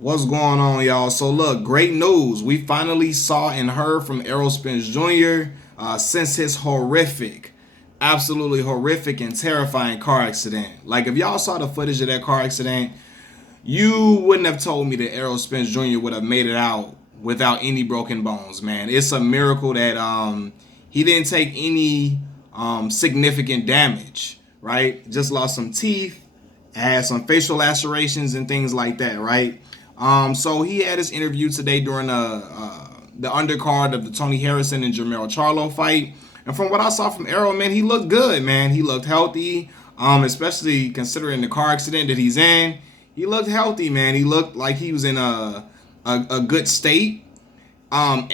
What's going on, y'all? So, look, great news. We finally saw and heard from Errol Spence Jr. Since his absolutely horrific and terrifying car accident. Like, if y'all saw the footage of that car accident, you wouldn't have told me that Errol Spence Jr. would have made it out without any broken bones, man. It's a miracle that he didn't take any significant damage, right? Just lost some teeth, had some facial lacerations and things like that, right? So he had his interview today during the undercard of the Tony Harrison and Jermell Charlo fight. And from what I saw from Errol, man, he looked good, man. He looked healthy, especially considering the car accident that he's in. He looked healthy, man. He looked like he was in a good state. A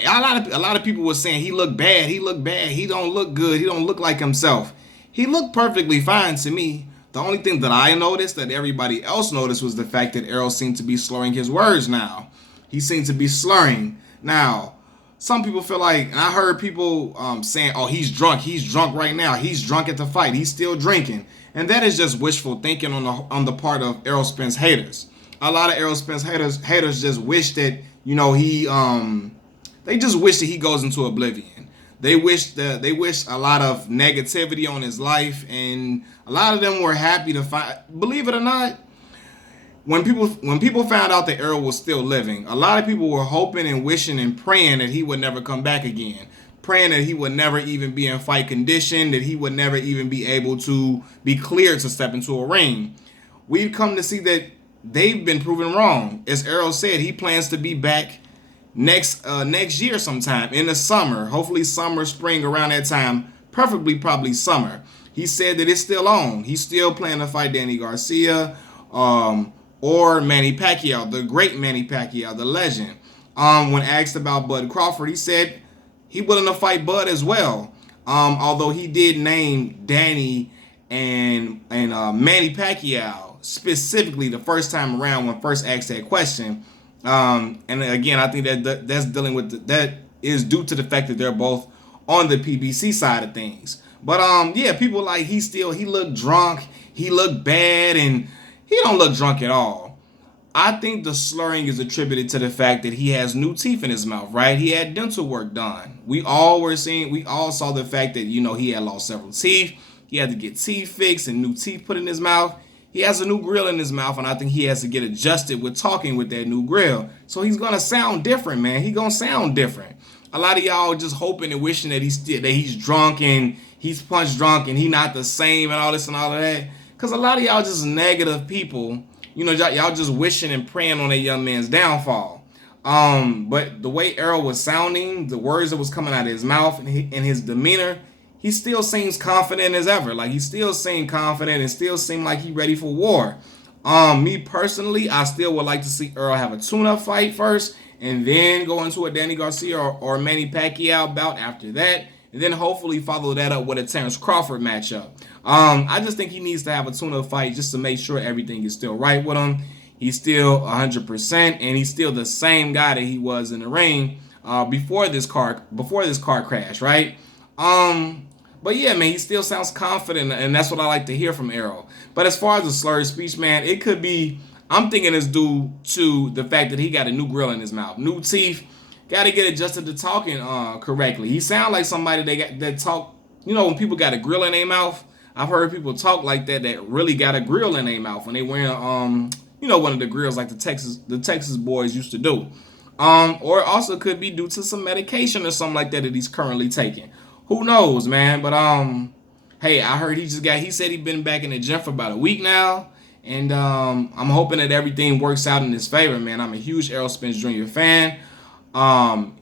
lot of people were saying he looked bad. He looked bad. He don't look good. He don't look like himself. He looked perfectly fine to me. The only thing that I noticed that everybody else noticed was the fact that Errol seemed to be slurring his words now. He seemed to be slurring. Now, some people feel like, and I heard people saying, oh, he's drunk. He's drunk right now. He's drunk at the fight. He's still drinking. And that is just wishful thinking on the part of Errol Spence haters. A lot of Errol Spence haters just wish that, they just wish that he goes into oblivion. They wish a lot of negativity on his life, and a lot of them were happy to find. Believe it or not, when people found out that Errol was still living, a lot of people were hoping and wishing and praying that he would never come back again, praying that he would never even be in fight condition, that he would never even be able to be cleared to step into a ring. We've come to see that they've been proven wrong. As Errol said, he plans to be back next year sometime in the summer, hopefully summer, spring, around that time, preferably probably summer. He said that it's still on. He's still planning to fight Danny Garcia or Manny Pacquiao, the great Manny Pacquiao, the legend. When asked about Bud Crawford, he said he willing to fight Bud as well. Although he did name Danny and Manny Pacquiao specifically the first time around when first asked that question. And again, I think that's dealing with that is due to the fact that they're both on the PBC side of things. But yeah, people like he looked drunk, he looked bad, and he don't look drunk at all. I think the slurring is attributed to the fact that he has new teeth in his mouth, right? He had dental work done. We all saw the fact that, he had lost several teeth. He had to get teeth fixed and new teeth put in his mouth. He has a new grill in his mouth, and I think he has to get adjusted with talking with that new grill. So he's gonna sound different, man. He's gonna sound different. A lot of y'all just hoping and wishing that he's drunk and he's punch drunk and he not the same and all this and all of that. Cause a lot of y'all just negative people. Y'all just wishing and praying on that young man's downfall. But the way Errol was sounding, the words that was coming out of his mouth and his demeanor, he still seems confident as ever. Like he still seemed confident and still seemed like he ready for war. Me personally, I still would like to see Errol have a tune-up fight first, and then go into a Danny Garcia or Manny Pacquiao bout after that, and then hopefully follow that up with a Terrence Crawford matchup. I just think he needs to have a tune-up fight just to make sure everything is still right with him. He's still 100%, and he's still the same guy that he was in the ring before this car crash, right? But yeah, man, he still sounds confident, and that's what I like to hear from Errol. But as far as the slurred speech, man, it could be, I'm thinking it's due to the fact that he got a new grill in his mouth, new teeth, got to get adjusted to talking correctly. He sounds like somebody that talk, when people got a grill in their mouth. I've heard people talk like that really got a grill in their mouth when they wearing one of the grills like the Texas boys used to do. Or it also could be due to some medication or something like that he's currently taking. Who knows, man? But hey, I heard he said he's been back in the gym for about a week now, and I'm hoping that everything works out in his favor, man. I'm a huge Errol Spence Jr. fan.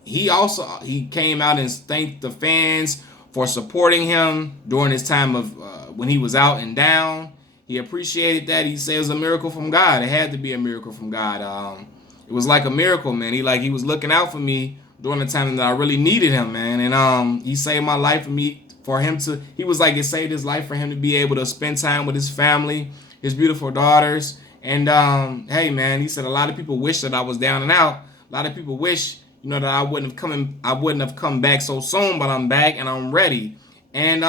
He came out and thanked the fans for supporting him during his time of when he was out and down. He appreciated that. He said it was a miracle from God. It had to be a miracle from God. It was like a miracle, man. He was looking out for me during the time that I really needed him, man. And he saved my life he was like, it saved his life for him to be able to spend time with his family, his beautiful daughters. And hey, man, he said a lot of people wish that I was down and out. A lot of people wish, that I wouldn't have come back so soon, but I'm back and I'm ready. And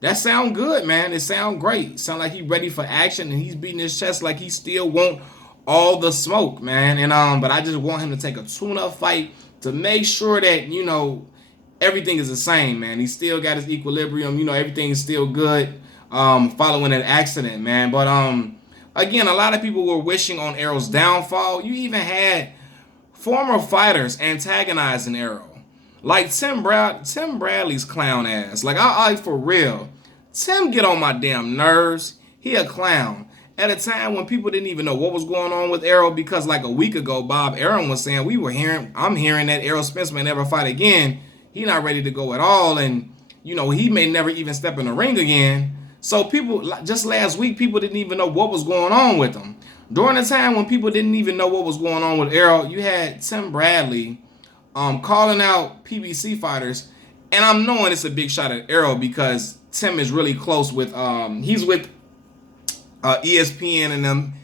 that sound good, man. It sound great. Sound like he's ready for action, and he's beating his chest like he still want all the smoke, man. And but I just want him to take a tune-up fight to make sure that everything is the same, man. He still got his equilibrium. Everything's still good. Following that accident, man. But again, a lot of people were wishing on Errol's downfall. You even had former fighters antagonizing Errol. Like Tim Bradley's clown ass. Like I for real. Tim get on my damn nerves. He a clown. At a time when people didn't even know what was going on with Errol, because like a week ago, Bob Arum was saying I'm hearing that Errol Spence may never fight again. He not ready to go at all, and he may never even step in the ring again. So people, just last week, people didn't even know what was going on with him. During the time when people didn't even know what was going on with Errol, you had Tim Bradley calling out PBC fighters, and I'm knowing it's a big shot at Errol because Tim is really close with he's with ESPN and them,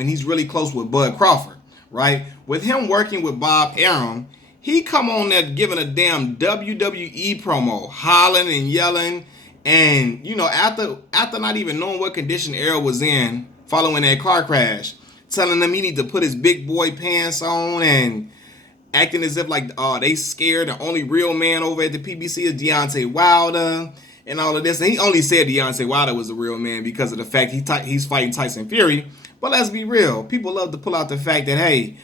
and he's really close with Bud Crawford, right? With him working with Bob Arum, he come on there giving a damn WWE promo, hollering and yelling, and after not even knowing what condition Errol was in following that car crash, telling them he need to put his big boy pants on and acting as if like they scared. The only real man over at the PBC is Deontay Wilder. And all of this, and he only said Deontay Wilder was a real man because of the fact he's fighting Tyson Fury. But let's be real, people love to pull out the fact that hey,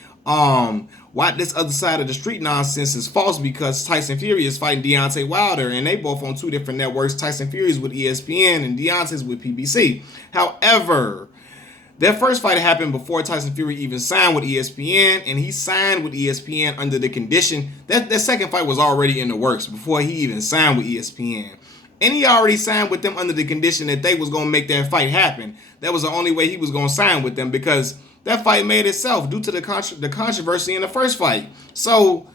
why this other side of the street nonsense is false because Tyson Fury is fighting Deontay Wilder, and they both on two different networks. Tyson Fury's with ESPN and Deontay's with PBC. However, their first fight happened before Tyson Fury even signed with ESPN, and he signed with ESPN under the condition that second fight was already in the works before he even signed with ESPN. And he already signed with them under the condition that they was going to make that fight happen. That was the only way he was going to sign with them because that fight made itself due to the controversy in the first fight. So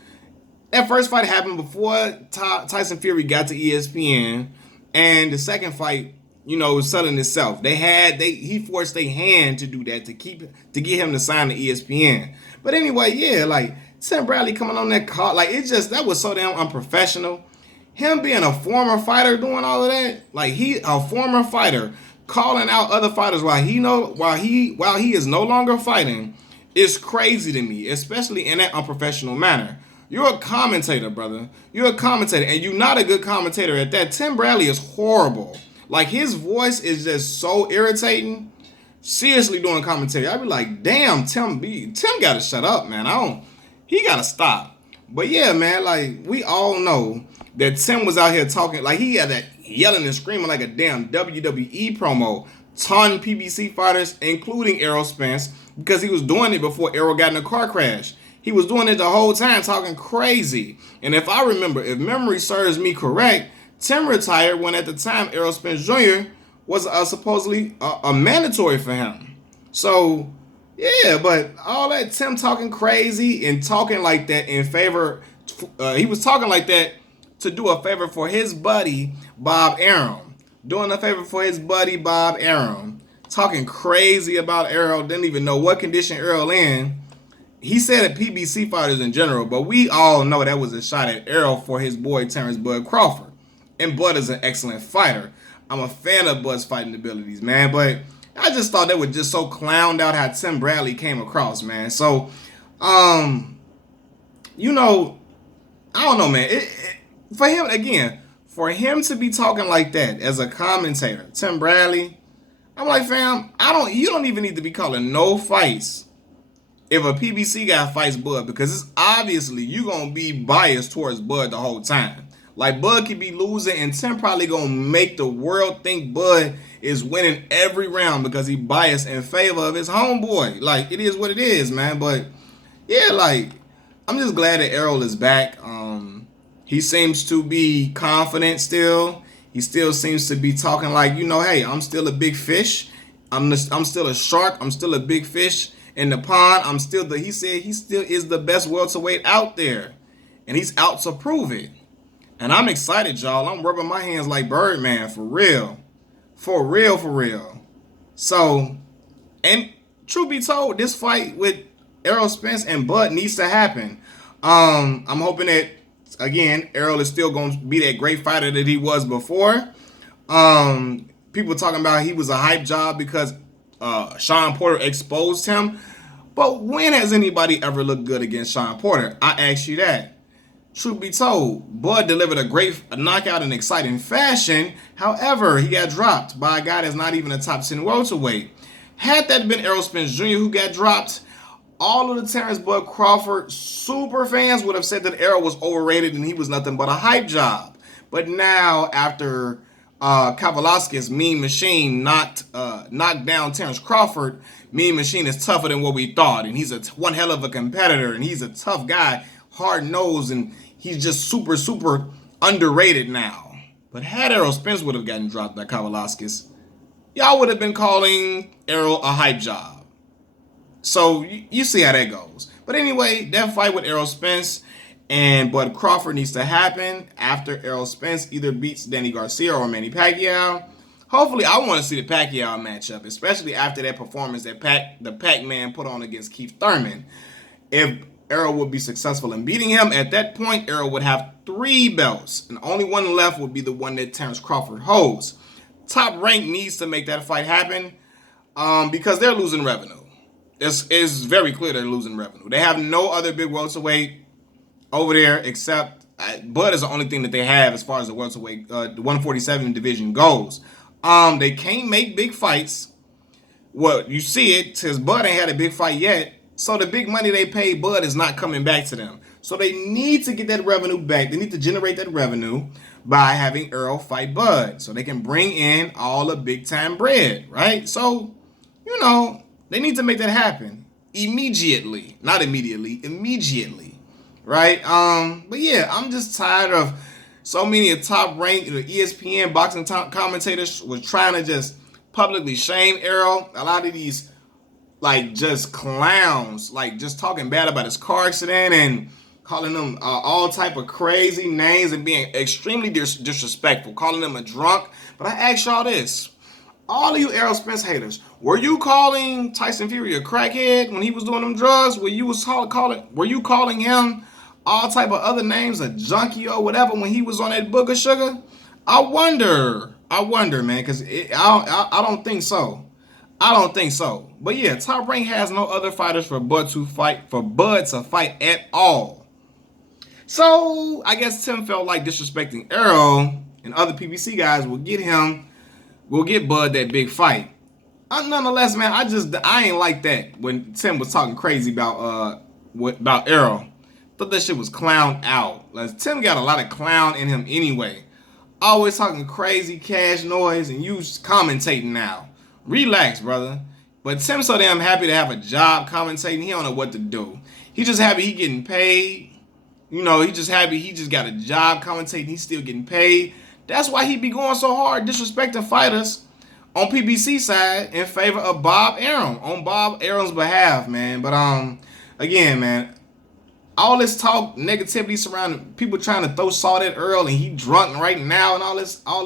that first fight happened before Tyson Fury got to ESPN, and the second fight, was selling itself. He forced their hand to do that to get him to sign to ESPN. But anyway, yeah, like Tim Bradley coming on that call, like that was so damn unprofessional. Him being a former fighter doing all of that, like he a former fighter calling out other fighters while he is no longer fighting is crazy to me, especially in that unprofessional manner. You're a commentator, brother. You're a commentator, and you're not a good commentator at that. Tim Bradley is horrible. Like his voice is just so irritating. Seriously doing commentary, I'd be like, damn, Tim gotta shut up, man. He gotta stop. But yeah, man, like we all know that Tim was out here talking, like he had that yelling and screaming like a damn WWE promo, taunting PBC fighters, including Errol Spence, because he was doing it before Errol got in a car crash. He was doing it the whole time, talking crazy. And if memory serves me correct, Tim retired when at the time Errol Spence Jr. was supposedly a mandatory for him. So, yeah, but all that Tim talking crazy and talking like that in favor, he was talking like that to do a favor for his buddy, Bob Arum. Doing a favor for his buddy, Bob Arum. Talking crazy about Errol. Didn't even know what condition Errol in. He said at PBC fighters in general, but we all know that was a shot at Errol for his boy, Terrence Bud Crawford. And Bud is an excellent fighter. I'm a fan of Bud's fighting abilities, man. But I just thought that was just so clowned out how Tim Bradley came across, man. So, I don't know, man. For him to be talking like that as a commentator, Tim Bradley, I'm like, fam, you don't even need to be calling no fights if a PBC guy fights Bud, because it's obviously you gonna be biased towards Bud the whole time. Like Bud could be losing, and Tim probably gonna make the world think Bud is winning every round because he biased in favor of his homeboy. Like it is what it is, man. But yeah, like I'm just glad that Errol is back. He seems to be confident still. He still seems to be talking like, hey, I'm still a big fish. I'm still a shark. I'm still a big fish in the pond. He said he still is the best welterweight out there. And he's out to prove it. And I'm excited, y'all. I'm rubbing my hands like Birdman, for real. For real, for real. So, and truth be told, this fight with Errol Spence and Bud needs to happen. I'm hoping that, again, Errol is still going to be that great fighter that he was before. People talking about he was a hype job because Sean Porter exposed him. But when has anybody ever looked good against Sean Porter? I ask you that. Truth be told, Bud delivered a great knockout in exciting fashion. However, he got dropped by a guy that's not even a top 10 welterweight. Had that been Errol Spence Jr. who got dropped, all of the Terrence Bud Crawford super fans would have said that Errol was overrated and he was nothing but a hype job. But now, after Kavaliauskas, Mean Machine, knocked down Terrence Crawford, Mean Machine is tougher than what we thought, and he's one hell of a competitor, and he's a tough guy, hard-nosed, and he's just super, super underrated now. But had Errol Spence would have gotten dropped by Kavaliauskas, y'all would have been calling Errol a hype job. So you see how that goes. But anyway, that fight with Errol Spence and Bud Crawford needs to happen after Errol Spence either beats Danny Garcia or Manny Pacquiao. Hopefully, I want to see the Pacquiao matchup, especially after that performance that the Pac-Man put on against Keith Thurman. If Errol would be successful in beating him, at that point, Errol would have 3 belts, and only one left would be the one that Terrence Crawford holds. Top Rank needs to make that fight happen because they're losing revenue. It's very clear they're losing revenue. They have no other big welterweight over there except Bud is the only thing that they have as far as the welterweight, the 147 division goes. They can't make big fights. Well, you see it, since Bud ain't had a big fight yet, so the big money they paid Bud is not coming back to them. So they need to get that revenue back. They need to generate that revenue by having Errol fight Bud so they can bring in all the big time bread, right? So, they need to make that happen immediately. Not immediately, immediately, right? But yeah, I'm just tired of so many Top Rank, ESPN boxing commentators was trying to just publicly shame Errol. A lot of these, just clowns, just talking bad about his car accident and calling them all type of crazy names and being extremely disrespectful, calling them a drunk. But I ask y'all this. All of you Errol Spence haters, were you calling Tyson Fury a crackhead when he was doing them drugs? Were you calling him all type of other names, a junkie or whatever, when he was on that booger sugar? I wonder, man, because I don't think so. I don't think so. But yeah, Top Rank has no other fighters for Bud to fight at all. So I guess Tim felt like disrespecting Errol and other PBC guys will get Bud that big fight. Nonetheless, man, I ain't like that when Tim was talking crazy about Errol. Thought that shit was clown out. Tim got a lot of clown in him anyway. Always talking crazy cash noise and you commentating now. Relax, brother. But Tim's so damn happy to have a job commentating. He don't know what to do. He just happy he getting paid. He just happy he just got a job commentating. He's still getting paid. That's why he be going so hard disrespecting fighters on PBC side in favor of Bob Arum, on Bob Arum's behalf, man. But again, man, all this talk, negativity surrounding people trying to throw salt at Errol and he drunk right now and all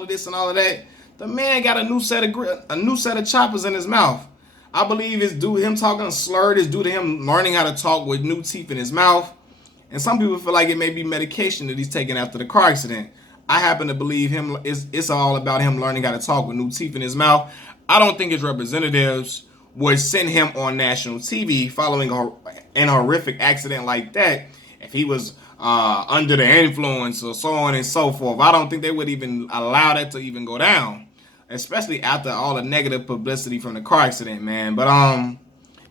of this and all of that. The man got a new set of choppers in his mouth. I believe it's due to him talking slurred. It's due to him learning how to talk with new teeth in his mouth. And some people feel like it may be medication that he's taking after the car accident. I happen to believe it's all about him learning how to talk with new teeth in his mouth. I don't think his representatives would send him on national TV following an horrific accident like that if he was under the influence or so on and so forth. I don't think they would even allow that to even go down, especially after all the negative publicity from the car accident, man. But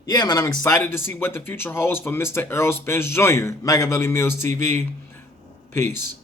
yeah, man, I'm excited to see what the future holds for Mr. Errol Spence Jr. Machiavelli Mills TV. Peace.